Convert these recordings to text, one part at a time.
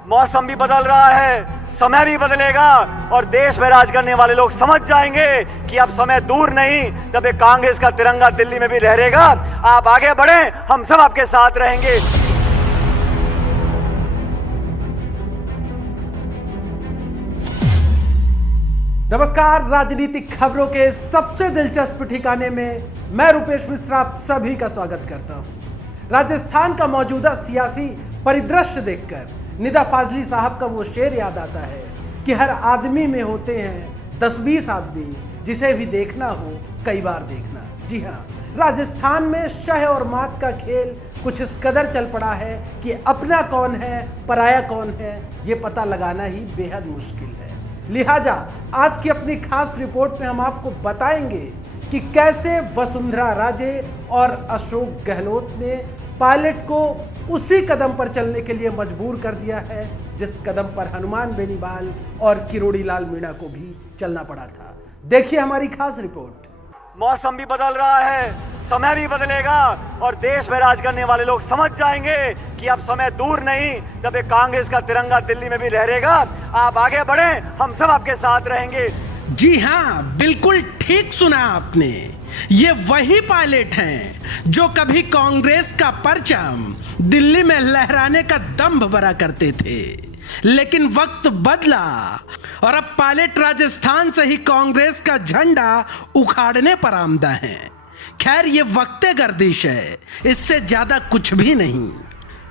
मौसम भी बदल रहा है, समय भी बदलेगा और देश में राज करने वाले लोग समझ जाएंगे कि अब समय दूर नहीं जब एक कांग्रेस का तिरंगा दिल्ली में भी लहरेगा। आप आगे बढ़ें, हम सब आपके साथ रहेंगे। नमस्कार, राजनीतिक खबरों के सबसे दिलचस्प ठिकाने में मैं रुपेश मिश्रा आप सभी का स्वागत करता हूं। राजस्थान का मौजूदा सियासी परिदृश्य देखकर निदा फाजली साहब का वो शेर याद आता है कि हर आदमी में होते हैं 10-20 आदमी, जिसे भी देखना हो कई बार देखना। जी हाँ, राजस्थान में शह और मात का खेल कुछ इस कदर चल पड़ा है कि अपना कौन है पराया कौन है ये पता लगाना ही बेहद मुश्किल है। लिहाजा आज की अपनी खास रिपोर्ट में हम आपको बताएंगे कि कैसे वसुंधरा राजे और अशोक गहलोत ने पायलट को उसी कदम पर चलने के लिए मजबूर कर दिया है जिस कदम पर हनुमान बेनीवाल और किरोड़ी लाल मीणा को भी चलना पड़ा था। देखिए हमारी खास रिपोर्ट। मौसम भी बदल रहा है, समय भी बदलेगा और देश में राज करने वाले लोग समझ जाएंगे कि अब समय दूर नहीं जब एक कांग्रेस का तिरंगा दिल्ली में भी लहरेगा। आप आगे बढ़ें, हम सब आपके साथ रहेंगे। जी हाँ, बिल्कुल ठीक सुना आपने। ये वही पायलट हैं जो कभी कांग्रेस का परचम दिल्ली में लहराने का दंभ भरा करते थे, लेकिन वक्त बदला और अब पायलट राजस्थान से ही कांग्रेस का झंडा उखाड़ने पर आमदा हैं। खैर, ये वक्त गर्दिश है, इससे ज्यादा कुछ भी नहीं।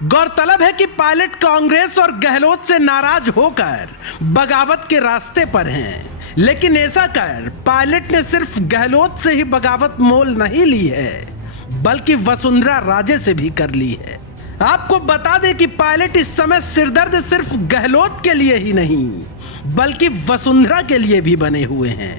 गौरतलब है कि पायलट कांग्रेस और गहलोत से नाराज होकर बगावत के रास्ते पर हैं, लेकिन ऐसा कर पायलट ने सिर्फ गहलोत से ही बगावत मोल नहीं ली है बल्कि वसुंधरा राजे से भी कर ली है। आपको बता दें कि पायलट इस समय सिरदर्द सिर्फ गहलोत के लिए ही नहीं बल्कि वसुंधरा के लिए भी बने हुए हैं।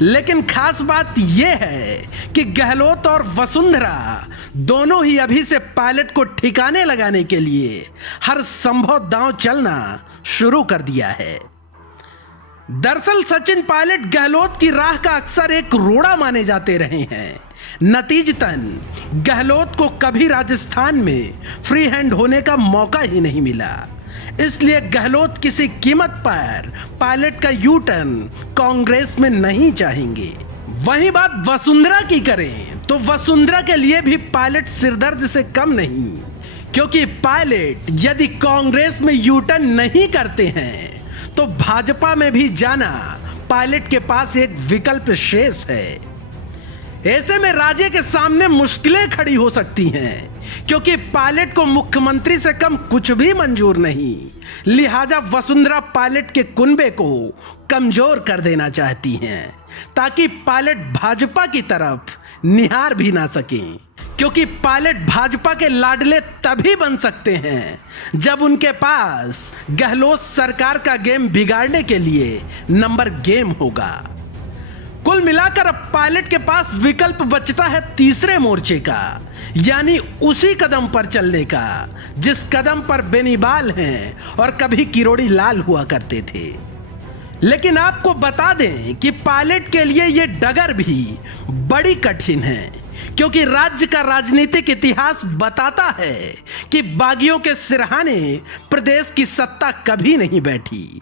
लेकिन खास बात यह है कि गहलोत और वसुंधरा दोनों ही अभी से पायलट को ठिकाने लगाने के लिए हर संभव दांव चलना शुरू कर दिया है। दरअसल सचिन पायलट गहलोत की राह का अक्सर एक रोड़ा माने जाते रहे हैं। नतीजतन गहलोत को कभी राजस्थान में फ्री हैंड होने का मौका ही नहीं मिला, इसलिए गहलोत किसी कीमत पर पायलट का यू टर्न कांग्रेस में नहीं चाहेंगे। वही बात वसुंधरा की करें तो वसुंधरा के लिए भी पायलट सिरदर्द से कम नहीं, क्योंकि पायलट यदि कांग्रेस में यू टर्न नहीं करते हैं तो भाजपा में भी जाना पायलट के पास एक विकल्प शेष है। ऐसे में राजे के सामने मुश्किलें खड़ी हो सकती हैं, क्योंकि पायलट को मुख्यमंत्री से कम कुछ भी मंजूर नहीं। लिहाजा वसुंधरा पायलट के कुनबे को कमजोर कर देना चाहती हैं ताकि पायलट भाजपा की तरफ निहार भी ना सकें, क्योंकि पायलट भाजपा के लाडले तभी बन सकते हैं जब उनके पास गहलोत सरकार का गेम बिगाड़ने के लिए नंबर गेम होगा। कुल मिलाकर अब पायलट के पास विकल्प बचता है तीसरे मोर्चे का, यानी उसी कदम पर चलने का जिस कदम पर बेनीवाल हैं और कभी किरोड़ी लाल हुआ करते थे। लेकिन आपको बता दें कि पायलट के लिए यह डगर भी बड़ी कठिन है, क्योंकि राज्य का राजनीतिक इतिहास बताता है कि बागियों के सिरहाने प्रदेश की सत्ता कभी नहीं बैठी।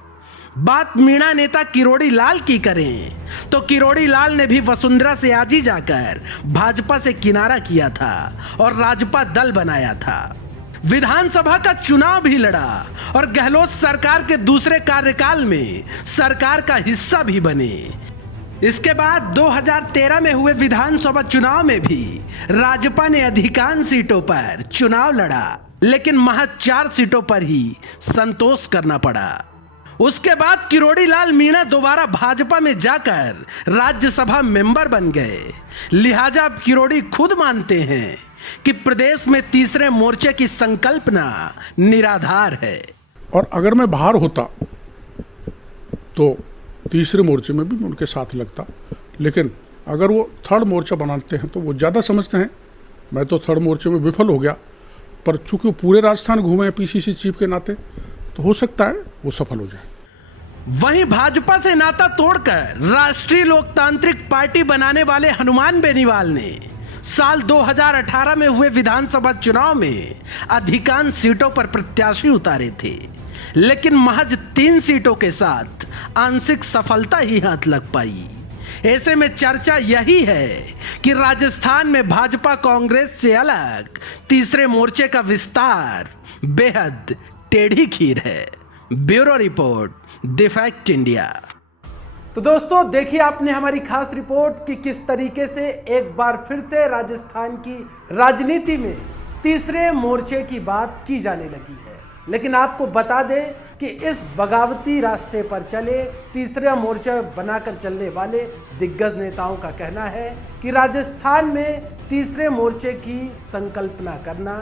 बात मीणा नेता किरोड़ी लाल की करें तो किरोड़ी लाल ने भी वसुंधरा से आज ही जाकर भाजपा से किनारा किया था और राजपा दल बनाया था। विधानसभा का चुनाव भी लड़ा और गहलोत सरकार के दूसरे कार्यकाल में सरकार का हिस्सा भी बने। इसके बाद 2013 में हुए विधानसभा चुनाव में भी राजपा ने अधिकांश सीटों पर चुनाव लड़ा, लेकिन महज 4 सीटों पर ही संतोष करना पड़ा। उसके बाद किरोड़ी लाल मीणा दोबारा भाजपा में जाकर राज्यसभा मेंबर बन गए। लिहाजा अब किरोड़ी खुद मानते हैं कि प्रदेश में तीसरे मोर्चे की संकल्पना निराधार है। और अगर मैं बाहर होता तो तीसरे मोर्चे में भी मैं उनके साथ लगता, लेकिन अगर वो थर्ड मोर्चा बनाते हैं तो वो ज़्यादा समझते हैं। मैं तो थर्ड मोर्चे में विफल हो गया, पर चूंकि वो पूरे राजस्थान घूमे हैं पीसीसी चीफ के नाते, तो हो सकता है वो सफल हो जाए। वहीं भाजपा से नाता तोड़कर राष्ट्रीय लोकतांत्रिक पार्टी बनाने वाले हनुमान बेनीवाल ने साल 2018 में हुए विधानसभा चुनाव में अधिकांश सीटों पर प्रत्याशी उतारे थे, लेकिन महज 3 सीटों के साथ आंशिक सफलता ही हाथ लग पाई। ऐसे में चर्चा यही है कि राजस्थान में भाजपा कांग्रेस से अलग तीसरे मोर्चे का विस्तार बेहद टेढ़ी खीर है। Bureau report, the fact India. तो दोस्तों देखिए आपने हमारी खास रिपोर्ट कि किस तरीके से एक बार फिर से राजस्थान की राजनीति में तीसरे मोर्चे की बात की जाने लगी है। लेकिन आपको बता दें कि इस बगावती रास्ते पर चले तीसरा मोर्चा बनाकर चलने वाले दिग्गज नेताओं का कहना है कि राजस्थान में तीसरे मोर्चे की संकल्पना करना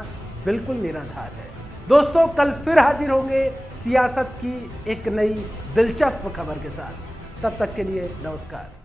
बिल्कुल निराधार है। दोस्तों कल फिर हाजिर होंगे सियासत की एक नई दिलचस्प खबर के साथ। तब तक के लिए नमस्कार।